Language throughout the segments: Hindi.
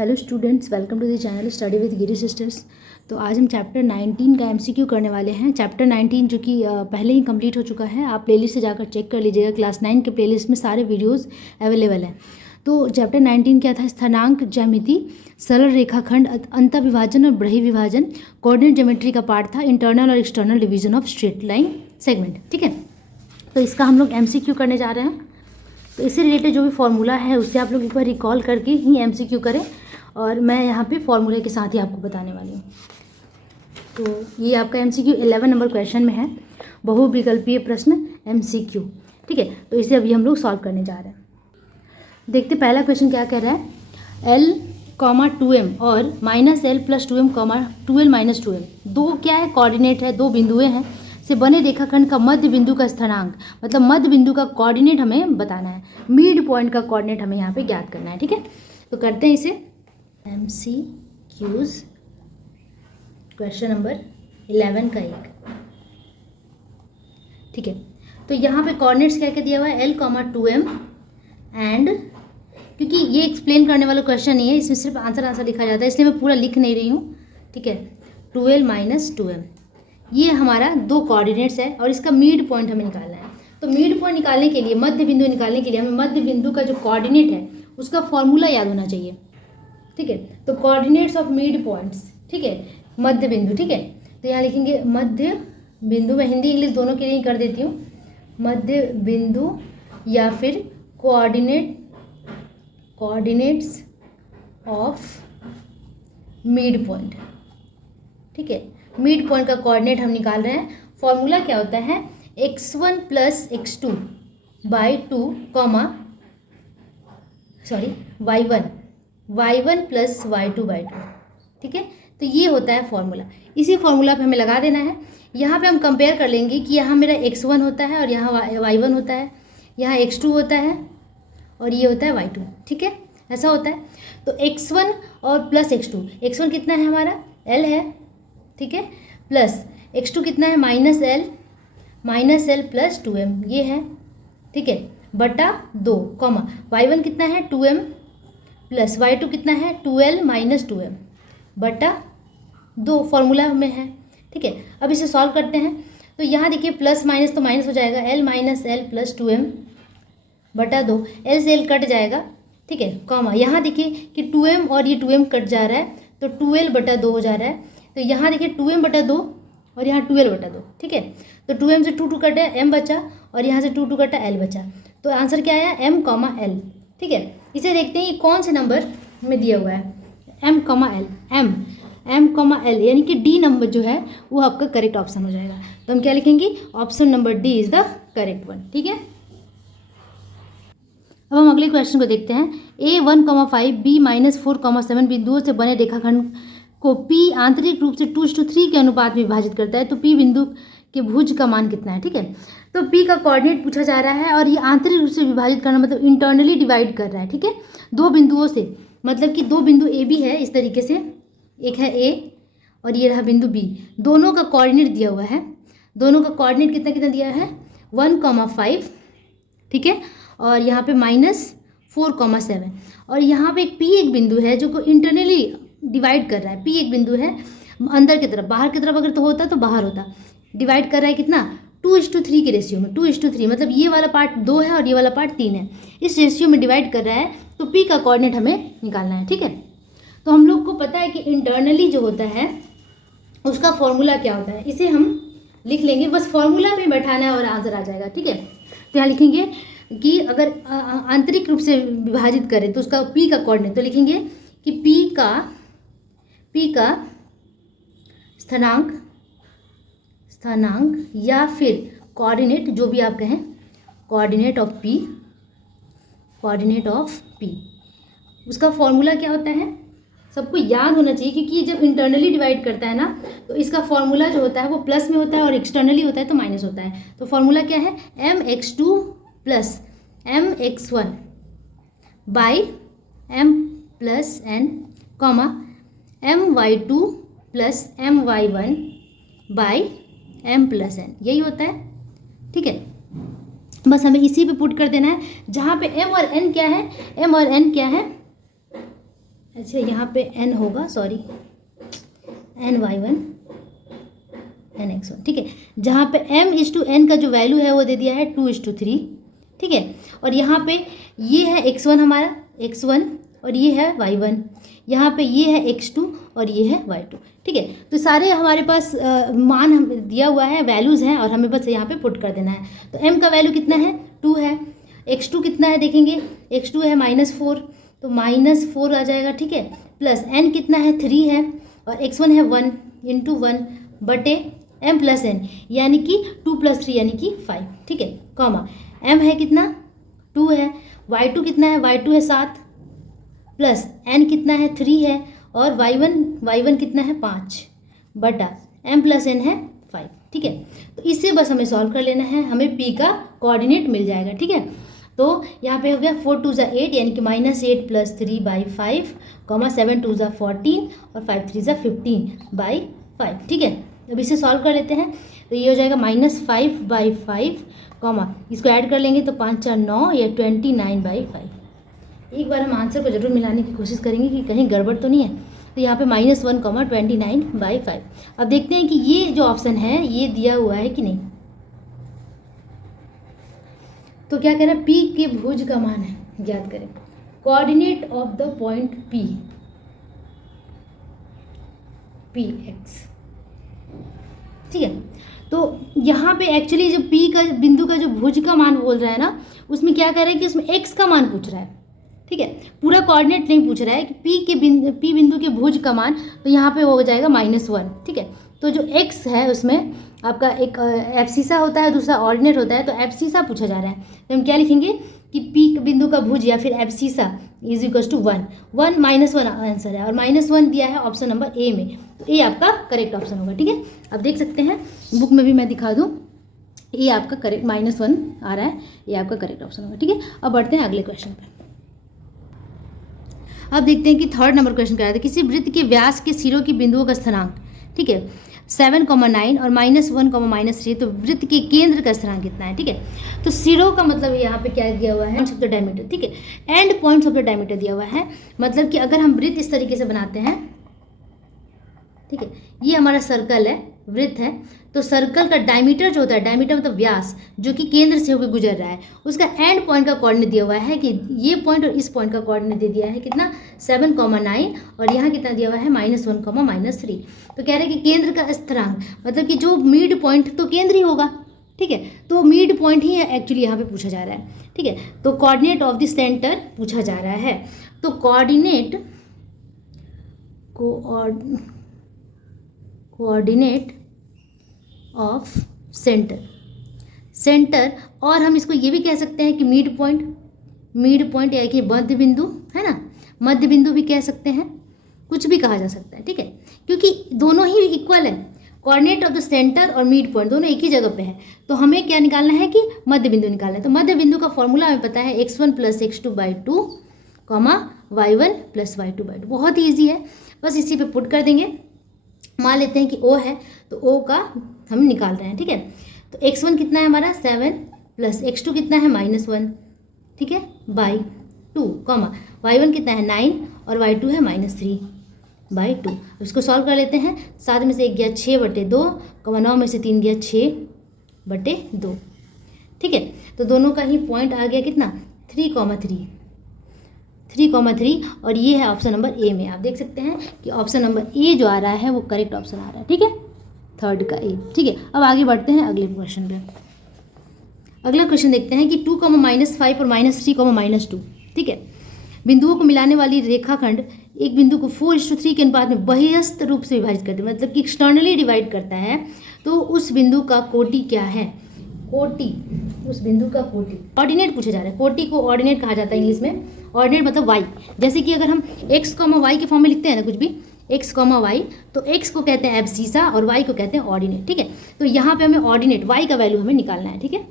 Hello students, welcome to the channel study with Giri sisters. तो आज हम चैप्टर 19 का एमसीक्यू करने वाले हैं। चैप्टर 19 जो कि पहले ही कंप्लीट हो चुका है, आप प्लेलिस्ट से जाकर चेक कर लीजिएगा। क्लास 9 के प्लेलिस्ट में सारे वीडियोस अवेलेबल हैं। तो चैप्टर 19 क्या था? स्थानांक, ज्यामिति, सरल रेखाखंड, अंतःविभाजन और बहिर्विभाजन, कोऑर्डिनेट ज्योमेट्री का पार्ट था, इंटरनल और external division of straight line segment. ठीक है, तो इसका हम लोग एमसीक्यू करने जा रहे हैं। तो इससे रिलेटेड जो भी फॉर्मूला है उससे आप लोग एक बार रिकॉल करके ही एमसीक्यू करें, और मैं यहाँ पे फॉर्मूले के साथ ही आपको बताने वाली हूँ। तो ये आपका एमसीक्यू 11 नंबर क्वेश्चन में है, बहुविकल्पीय प्रश्न एमसीक्यू। ठीक है, तो इसे अभी हम लोग सॉल्व करने जा रहे हैं। देखते पहला क्वेश्चन क्या कह रहा है। L, 2m और -L + 2m, 2l - 2m, दो क्या है? कोऑर्डिनेट है, दो बिंदुएं हैं से बने रेखाखंड का मध्य बिंदु का स्थानांक, मतलब मध्य बिंदु का कोऑर्डिनेट हमें बताना है। मिड पॉइंट का कोऑर्डिनेट हमें यहाँ पे ज्ञात करना है। ठीक है, तो करते हैं इसे। MCQs क्वेश्चन नंबर 11 का एक। ठीक है, तो यहाँ पे कोऑर्डिनेट्स क्या क्या दिया हुआ है? L, 2m एंड, क्योंकि ये एक्सप्लेन करने वाला क्वेश्चन नहीं है, इसमें सिर्फ आंसर लिखा जाता है, इसलिए मैं पूरा लिख नहीं रही हूँ। ठीक है, 2l - 2m, ये हमारा दो कोऑर्डिनेट्स है और इसका मिड पॉइंट हमें निकालना है। तो मिड पॉइंट निकालने के लिए, मध्य बिंदु निकालने के लिए हमें मध्य बिंदु का जो कोऑर्डिनेट है उसका फॉर्मूला याद होना चाहिए। ठीक है, तो कोऑर्डिनेट्स ऑफ मिड पॉइंट्स, ठीक है, मध्य बिंदु। ठीक है, तो यहाँ लिखेंगे मध्य बिंदु, मैं हिंदी इंग्लिश दोनों के लिए कर देती हूँ। मध्य बिंदु या फिर कोऑर्डिनेट्स ऑफ मिड पॉइंट। ठीक है, मिड पॉइंट का कोऑर्डिनेट हम निकाल रहे हैं। फॉर्मूला क्या होता है? x1 + x2 by 2, y1 + y2 by 2। ठीक है, तो ये होता है फॉर्मूला। इसी फॉर्मूला पे हमें लगा देना है। यहाँ पे हम कंपेयर कर लेंगे कि यहाँ मेरा x1 होता है और यहाँ y1 होता है, यहाँ x2 होता है और ये होता है y2। ठीक है, ऐसा होता है। तो x1 और प्लस x2 कितना है हमारा? l है। ठीक है, प्लस x2 कितना है? -L + 2m, ये है। ठीक है, बटा 2, y1 कितना है? 2m प्लस y2 कितना है? 2l - 2m बटा 2, फॉर्मूला में है। ठीक है, अब इसे सॉल्व करते हैं। तो यहाँ देखिए प्लस माइनस तो माइनस हो जाएगा, l - L + 2m बटा 2, l से l कट जाएगा। ठीक है, यहाँ देखिए कि 2m और ये 2m कट जा रहा है, तो 2l बटा 2 हो जा रहा है। तो यहाँ देखिए 2m बटा 2 और यहाँ 2l बटा 2। ठीक है, तो 2m से 2 कटा, m बचा, और यहाँ से 2 कटा, l बचा। तो आंसर क्या आया? m, l। ठीक है, इसे देखते हैं ये कौन से नंबर में दिया हुआ है। m, l, यानी कि डी नंबर जो है वो आपका करेक्ट ऑप्शन हो जाएगा। तो हम क्या लिखेंगे? Option number D is the correct one. ठीक है, अब हम अगले क्वेश्चन को देखते हैं। A1, 5, B - 4, 7 बिंदुओं से बने रेखाखंड को P आंतरिक रूप से 2:3 के अनुपात में विभाजित करता है, तो P बिंदु के भुज का मान कितना है? ठीक है, तो P का कोऑर्डिनेट पूछा जा रहा है और ये आंतरिक रूप से विभाजित करना मतलब इंटरनली डिवाइड कर रहा है। ठीक है, दो बिंदुओं से, मतलब कि दो बिंदु A B है इस तरीके से, एक है A और ये रहा बिंदु B, दोनों का कोऑर्डिनेट दिया हुआ है। दोनों का कोऑर्डिनेट कितना कितना दिया है? 1, 5। ठीक है, और यहाँ पे -4, 7, और यहाँ पे एक बिंदु है जो को इंटरनली डिवाइड कर रहा है। P एक बिंदु है अंदर की तरफ, बाहर की तरफ अगर तो होता तो बाहर होता, डिवाइड कर रहा है कितना? 2:3 के रेशियो में। 2:3 मतलब ये वाला पार्ट 2 है और ये वाला पार्ट 3 है, इस रेशियो में डिवाइड कर रहा है। तो P का कोऑर्डिनेट हमें निकालना है। ठीक है, तो हम लोग को पता है कि इंटरनली जो होता है उसका फॉर्मूला क्या होता है, इसे हम लिख लेंगे, बस फॉर्मूला में बैठाना है और आंसर आ जाएगा। ठीक है, तो यहाँ लिखेंगे कि अगर आंतरिक रूप से विभाजित करें तो उसका P का कोऑर्डिनेट, तो लिखेंगे कि P का स्थानांक या फिर कोऑर्डिनेट, जो भी आप कहें, कोऑर्डिनेट ऑफ P, उसका फॉर्मूला क्या होता है? सबको याद होना चाहिए, क्योंकि ये जब इंटरनली डिवाइड करता है ना तो इसका फॉर्मूला जो होता है वो प्लस में होता है और एक्सटर्नली होता है तो माइनस होता है। तो फॉर्मूला क्या है? mx2 + mx1 by m + n, my2 + my1 by m + n, यही होता है। ठीक है, बस हमें इसी पे पुट कर देना है, जहाँ पे m और n क्या है? m और n क्या है? अच्छा यहाँ पे n होगा, सॉरी, ny1 nx1, ठीक है। जहाँ पे m/n का जो वैल्यू है वो दे दिया है 2:3, ठीक है। और यहाँ पे ये है x1 हमारा, x1, और ये है y1, यहाँ पे ये है x2 और ये है y2, ठीक है। तो सारे हमारे पास मान हम दिया हुआ है, वैल्यूज़ हैं, और हमें बस यहाँ पे पुट कर देना है। तो m का वैल्यू कितना है, 2 है। x2 कितना है देखेंगे, x2 है -4, तो -4 आ जाएगा, ठीक है। प्लस n कितना है, 3 है, और x1 है 1 × 1 बटे m + n, यानी कि 2 + 3 यानी कि 5, ठीक है। कॉमा m है कितना, 2 है, y2 कितना है, y2 है 7, प्लस n कितना है, 3 है, और y1 कितना है, 5 बटा m + n है 5, ठीक है। तो इससे बस हमें सॉल्व कर लेना है, हमें p का कोऑर्डिनेट मिल जाएगा, ठीक है। तो यहाँ पे हो गया 4 2 8, यानी कि -8 + 3/5, 7 2 14 और 5 3 15/5, ठीक है। अब इसे सॉल्व कर लेते हैं, तो ये हो जाएगा -5/5, इसको ऐड कर लेंगे तो 5 4 9, या 29/5। एक बार हम आंसर को जरूर मिलाने की कोशिश करेंगे कि कहीं गड़बड़ तो नहीं है। तो यहाँ पे -1, 29/5। अब देखते हैं कि ये जो ऑप्शन है ये दिया हुआ है कि नहीं। तो क्या कह रहा है, P के भुज का मान है, याद करें, coordinate of the point Px, ठीक है। तो यहाँ पे एक्चुअली जो P का बिंदु का जो भुज का मान बोल रहा है ना, उसमें क्या कह रहा है कि उसमें x का मान पूछ रहा है, ठीक है। पूरा कोऑर्डिनेट नहीं पूछ रहा है कि P बिंदु के भुज का मान, तो यहाँ पे हो जाएगा -1, ठीक है। तो जो x है उसमें आपका एक एब्सिसा होता है, दूसरा ऑर्डिनेट होता है, तो एब्सिसा पूछा जा रहा है। तो हम क्या लिखेंगे कि P बिंदु का भुज या फिर एब्सिसा = 1 -1 आंसर है, और -1 दिया है ऑप्शन नंबर ए में, तो ए आपका करेक्ट ऑप्शन होगा, ठीक है। अब देख सकते हैं बुक में भी मैं दिखा दूँ, ये आपका करेक्ट -1 आ रहा है, ये आपका करेक्ट ऑप्शन होगा, ठीक है। अब बढ़ते हैं अगले क्वेश्चन पे। अब देखते हैं कि 3rd नंबर क्वेश्चन क्या है। किसी वृत्त के व्यास के सिरों की बिंदुओं का स्थिरांक, ठीक है, 7, 9 और -1, -3, तो वृत्त के केंद्र का स्थिरांक कितना है, ठीक है। तो सिरों का मतलब यहाँ पे क्या दिया हुआ है, पॉइंट्स ऑफ द डायमीटर, ठीक है, and points of the diameter दिया हुआ है। मतलब कि अगर हम वृत्त इस तरीके से बनाते हैं, ठीक है, ये हमारा सर्कल है, वृत्त है, तो सर्कल का डायमीटर जो होता है, डायमीटर मतलब व्यास, जो कि केंद्र से होकर गुजर रहा है, उसका एंड पॉइंट का कोऑर्डिनेट दिया हुआ है कि ये पॉइंट और इस पॉइंट का कोऑर्डिनेट दे दिया है कितना, 7, 9, और यहाँ कितना दिया हुआ है, -1, -3। तो कह रहे हैं कि केंद्र का स्थिरांक, मतलब कि जो मिड पॉइंट तो केंद्र ही होगा, ठीक है, तो मिड पॉइंट ही एक्चुअली यहाँ पे पूछा जा रहा है, ठीक है। तो कोऑर्डिनेट ऑफ द सेंटर पूछा जा रहा है, तो कोऑर्डिनेट ऑफ सेंटर, और हम इसको ये भी कह सकते हैं कि मिड पॉइंट या कि मध्य बिंदु है ना, मध्य बिंदु भी कह सकते हैं, कुछ भी कहा जा सकता है, ठीक है, क्योंकि दोनों ही इक्वल है। कोऑर्डिनेट ऑफ द सेंटर और मिड पॉइंट दोनों एक ही जगह पे है, तो हमें क्या निकालना है कि मध्य बिंदु निकालना है। तो मध्य बिंदु का फॉर्मूला हमें पता है, x1 + x2/2, y1 + y2/2, बहुत ही ईजी है, बस इसी पे पुट कर देंगे। मान लेते हैं कि O है, तो O का हम निकाल रहे हैं, ठीक है। तो x1 कितना है हमारा, 7, प्लस x2 कितना है, -1, ठीक है, /2, y1 कितना है, 9, और y2 है -3/2। इसको सॉल्व कर लेते हैं। 7 में से 1 गया 6/2, 9 में से 3 गया 6/2, ठीक है। तो दोनों का ही पॉइंट आ गया कितना, 3,3, और ये है ऑप्शन नंबर ए में। आप देख सकते हैं कि ऑप्शन नंबर ए जो आ रहा है वो करेक्ट ऑप्शन आ रहा है, ठीक है, 3rd का ए, ठीक है। अब आगे बढ़ते हैं अगले क्वेश्चन पे। अगला क्वेश्चन देखते हैं कि 2, -5 और -3, -2, ठीक है, बिंदुओं को मिलाने वाली रेखाखंड एक बिंदु को 4:3 के अनुपात में बहिस्थ रूप से विभाजित करते हैं, मतलब कि एक्सटर्नली डिवाइड करता है, तो उस बिंदु का कोटि क्या है, कोटि, उस बिंदु का कोटि, ऑर्डिनेट पूछा जा रहा है। कोटि को ऑर्डिनेट कहा जाता है इंग्लिश में, ऑर्डिनेट मतलब वाई, जैसे कि अगर हम x, y के फॉर्म में लिखते हैं ना कुछ भी, x, y, तो x को कहते हैं एब्सिसा और y को कहते हैं ऑर्डिनेट, ठीक है। तो यहाँ पे हमें ऑर्डिनेट y का वैल्यू हमें निकालना है, ठीक है,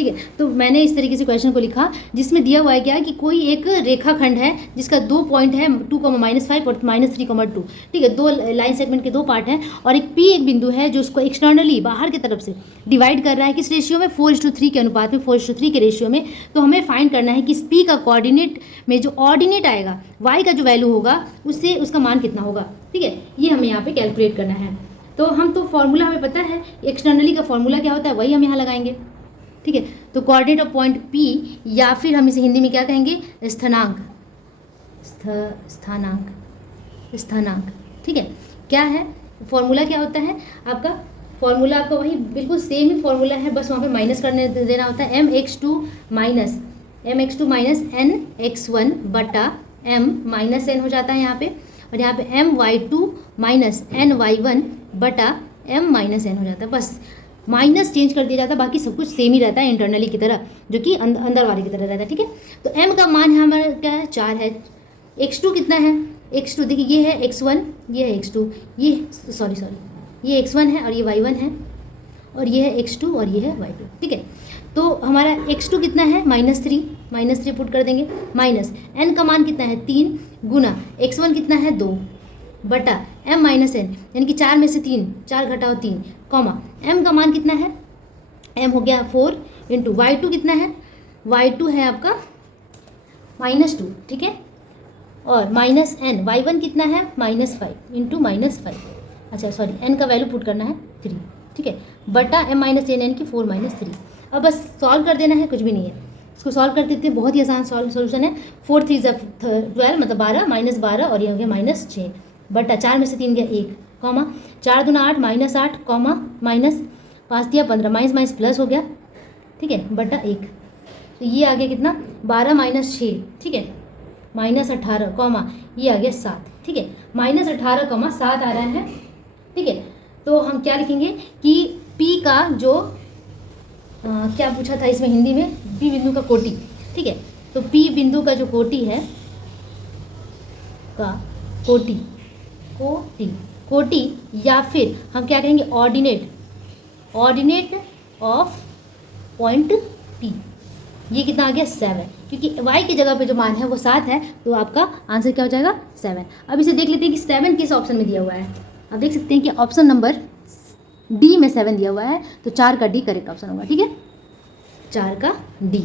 ठीक है। तो मैंने इस तरीके से क्वेश्चन को लिखा जिसमें दिया हुआ है क्या कि कोई एक रेखाखंड है जिसका 2 पॉइंट है 2,-5 और -3,2, ठीक है। 2 लाइन सेगमेंट के 2 पार्ट हैं और एक एक बिंदु है जो उसको एक्सटर्नली बाहर की तरफ से डिवाइड कर रहा है किस रेशियो में, 4:3 के अनुपात में, 4:3 के रेशियो में। तो हमें फाइंड करना है कि इस पी का कोऑर्डिनेट में जो ऑर्डिनेट आएगा y का जो वैल्यू होगा उससे उसका मान कितना होगा, ठीक है। ये हमें यहाँ पे कैलकुलेट करना है। तो हम तो फॉर्मूला हमें पता है, एक्सटर्नली का फॉर्मूला क्या होता है वही हम यहाँ लगाएंगे, ठीक है। तो कोऑर्डिनेट ऑफ पॉइंट P, या फिर हम इसे हिंदी में क्या कहेंगे, स्थानांक, स्थानांक, ठीक है। क्या है फॉर्मूला, क्या होता है आपका फॉर्मूला, आपका वही बिल्कुल सेम ही फॉर्मूला है, बस वहाँ पे माइनस करने देना होता है। mx2 माइनस nx1 बटा m माइनस n हो जाता है यहाँ पे, और यहाँ पे my2 माइनस ny1 बटा m माइनस n हो जाता है। बस माइनस चेंज कर दिया जाता है, बाकी सब कुछ सेम ही रहता है इंटरनली की तरह, जो कि अंदर वाले की तरह रहता है, ठीक है। तो m का मान है हमारा क्या है, 4 है। x2 कितना है, x2 देखिए ये है x1, ये है x2, ये सॉरी ये x1 है और ये y1 है, और ये है x2 और ये है y2, ठीक है। तो हमारा x2 कितना है, -3 पुट कर देंगे, माइनस n का मान कितना है 3 गुना x1 कितना है 2 बटा m माइनस n, यानी कि 4 में से 3, 4 घटाओ 3, कॉमा m का मान कितना है, m हो गया 4 इंटू y2 कितना है, y2 है आपका -2, ठीक है। और माइनस n, y1 कितना है -5 इंटू -5, अच्छा सॉरी n का वैल्यू पुट करना है 3, ठीक है, बटा m माइनस n, n की 4 - 3। अब बस सॉल्व कर देना है, कुछ भी नहीं है, इसको सॉल्व कर देते हैं, बहुत ही आसान सोल्यूशन है। 4 3 12 मतलब 12, -12 और ये हो गया -6 बटा 4 में से 3 गया 1, कॉमा 4 दूना 8 -8, कॉमा माइनस 5 दिया 15, माइनस प्लस हो गया, ठीक है, बटा 1। तो ये आ गया कितना 12 - 6, ठीक है, -18, कॉमा ये आ गया 7, ठीक है, -18, 7 आ रहा है, ठीक है। तो हम क्या लिखेंगे कि P का जो क्या पूछा था इसमें हिंदी में, P बिंदु का कोटि, ठीक है। तो P बिंदु का जो कोटि है, का कोटि या फिर हम क्या कहेंगे ऑर्डिनेट ऑफ पॉइंट P, ये कितना आ गया 7, क्योंकि y की जगह पे जो मान है वो 7 है, तो आपका आंसर क्या हो जाएगा 7। अब इसे देख लेते हैं कि 7 किस ऑप्शन में दिया हुआ है। आप देख सकते हैं कि ऑप्शन नंबर डी में 7 दिया हुआ है, तो 4 का डी करेक्ट ऑप्शन होगा, ठीक है, 4 का डी।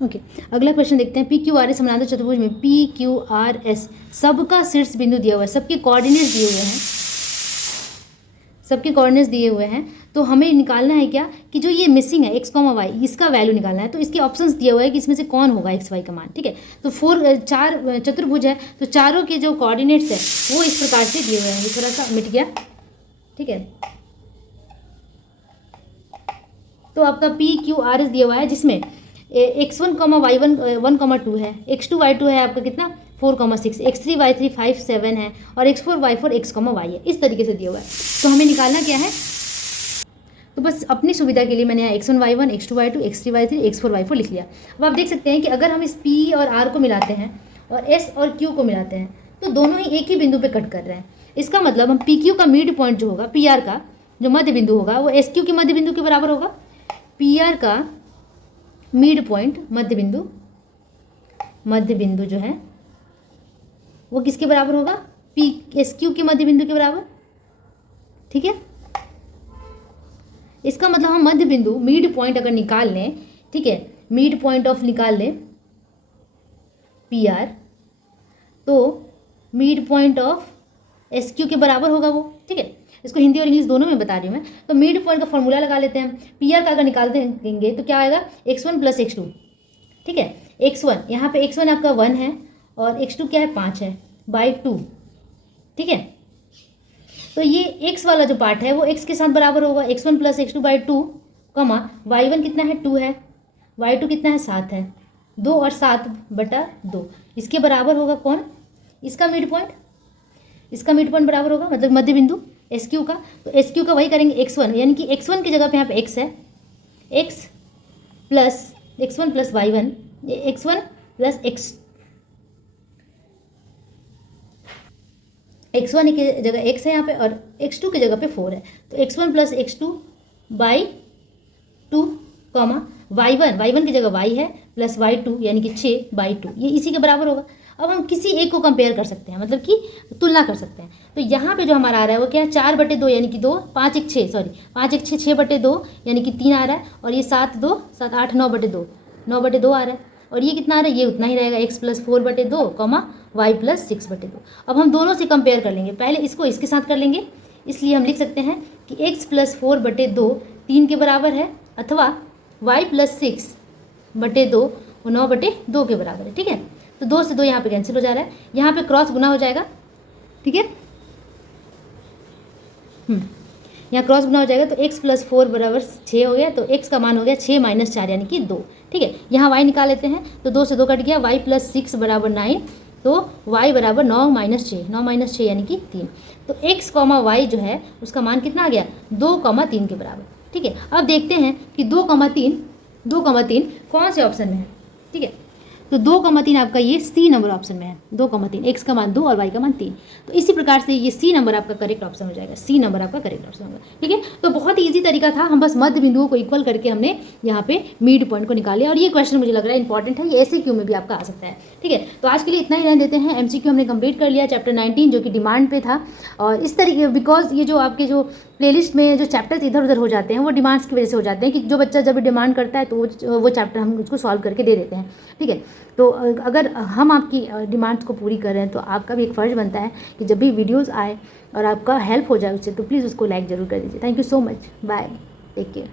ओके, अगला क्वेश्चन देखते हैं। PQRS समानांतर चतुर्भुज में PQRS सबका शीर्ष बिंदु दिया हुआ है, सबके कोऑर्डिनेट्स दिए हुए हैं, तो हमें निकालना है क्या कि जो ये मिसिंग है x, y, इसका वैल्यू निकालना है। तो इसके ऑप्शंस दिया हुआ है कि इसमें से कौन होगा x, y का मान, ठीक है। तो 4 चतुर्भुज है, तो चारों के जो कोऑर्डिनेट्स है वो इस प्रकार से दिए हुए हैं, ये थोड़ा सा मिट गया, ठीक है। तो आपका PQRS दिया हुआ है जिसमें x1, y1 1,2 है, x2, y2 है आपका कितना 4,6, x3, y3 5, 7 है, और x4, y4 x, y है, इस तरीके से दिया हुआ है। तो हमें निकालना क्या है, तो बस अपनी सुविधा के लिए मैंने यहाँ x1, y1, x2, y2, x3, y3, x4, y4 लिख लिया। अब आप देख सकते हैं कि अगर हम इस P और R को मिलाते हैं और S और Q को मिलाते हैं तो दोनों ही एक ही बिंदु पे कट कर रहे हैं। इसका मतलब हम PQ का मिड पॉइंट जो होगा, PR का जो मध्य बिंदु होगा वो SQ के मध्य बिंदु के बराबर होगा। PR का मिड पॉइंट मध्य बिंदु जो है वो किसके बराबर होगा, SQ के मध्य बिंदु के बराबर, ठीक है। इसका मतलब हम मध्य बिंदु मिड पॉइंट अगर निकाल लें, ठीक है, मिड पॉइंट ऑफ निकाल लें PR, तो मिड पॉइंट ऑफ SQ के बराबर होगा वो, ठीक है। इसको हिंदी और इंग्लिश दोनों में बता रही हूँ मैं। तो मिड पॉइंट का फॉर्मूला लगा लेते हैं। PR का अगर निकाल देंगे तो क्या आएगा x1 + x2, ठीक है। x1 यहाँ पे x1 आपका 1 है और x2 क्या है 5 है बाई 2, ठीक है। तो ये x वाला जो पार्ट है वो x के साथ बराबर होगा, x1 + x2 बाई 2, कमा y1 कितना है 2 है, y2 कितना है 7 है, 2 और 7 बटा 2, इसके बराबर होगा कौन, इसका मिड पॉइंट, बराबर होगा मतलब मध्य बिंदु SQ का। तो SQ का वही करेंगे x1, यानी कि x1 की जगह पे यहाँ पे x है, x1 + y1, x1 + x1 की जगह x है यहाँ पे और x2 की जगह पे 4 है, तो x1 + x2 by 2 comma y1 की जगह y है प्लस y2 यानी कि 6/2 ये इसी के बराबर होगा। अब हम किसी एक को कंपेयर कर सकते हैं, मतलब कि तुलना कर सकते हैं। तो यहाँ पे जो हमारा आ रहा है वो क्या है, 4/2 यानी कि 2, 5 1 6 सॉरी 5 1 6 6/2 यानी कि 3 आ रहा है, और ये 7 2 7 8 9/2 9/2 आ रहा है, और ये कितना आ रहा है, ये उतना ही रहेगा x plus 4/2 comma y plus 6/2। अब हम दोनों से कंपेयर कर लेंगे, पहले इसको इसके साथ कर लेंगे, इसलिए हम लिख सकते हैं कि x प्लस 4/2 3 के बराबर है, अथवा y प्लस 6/2 वो 9/2 के बराबर है। ठीक है, तो 2 से 2 यहाँ पे कैंसिल हो जा रहा है, यहाँ पे क्रॉस गुना हो जाएगा। ठीक है, यहाँ क्रॉस गुना हो जाएगा, तो x प्लस 4 बराबर 6 हो गया, तो x का मान हो गया 6 माइनस 4 यानी कि 2। ठीक है, यहाँ y निकाल लेते हैं, तो 2 से 2 कट गया, y प्लस 6 बराबर 9, तो y बराबर 9 माइनस 6 9 माइनस 6 यानी कि 3। तो x कॉमा y जो है उसका मान कितना आ गया, 2,3 के बराबर। ठीक है, अब देखते हैं कि 2,3 कौन से ऑप्शन में है। ठीक है, तो 2,3 आपका ये सी नंबर ऑप्शन में है, 2,3 x का मान 2 और y का मान 3। तो इसी प्रकार से ये सी नंबर आपका करेक्ट ऑप्शन हो जाएगा, सी नंबर आपका करेक्ट ऑप्शन होगा। ठीक है, तो बहुत ही ईजी तरीका था, हम बस मध्य बिंदुओं को इक्वल करके हमने यहाँ पे मिड पॉइंट को निकाल लिया, और ये क्वेश्चन मुझे लग रहा है इंपॉर्टेंट है, ये एमसीक्यू में भी आपका आ सकता है। ठीक है, तो आज के लिए इतना ही रहने देते हैं। एमसीक्यू हमने कंप्लीट कर लिया, चैप्टर 19 जो कि डिमांड पे था, और इस तरीके बिकॉज ये जो आपके जो प्लेलिस्ट में जो चैप्टर्स इधर उधर हो जाते हैं वो डिमांड्स की वजह से हो जाते हैं, कि जो बच्चा जब डिमांड करता है तो वो चैप्टर हम उसको सॉल्व करके दे देते हैं। ठीक है, तो अगर हम आपकी डिमांड्स को पूरी कर रहे हैं तो आपका भी एक फ़र्ज़ बनता है कि जब भी वीडियोस आए और आपका हेल्प हो जाए उससे, तो प्लीज़ उसको लाइक ज़रूर कर दीजिए। Thank you so much, bye, take care.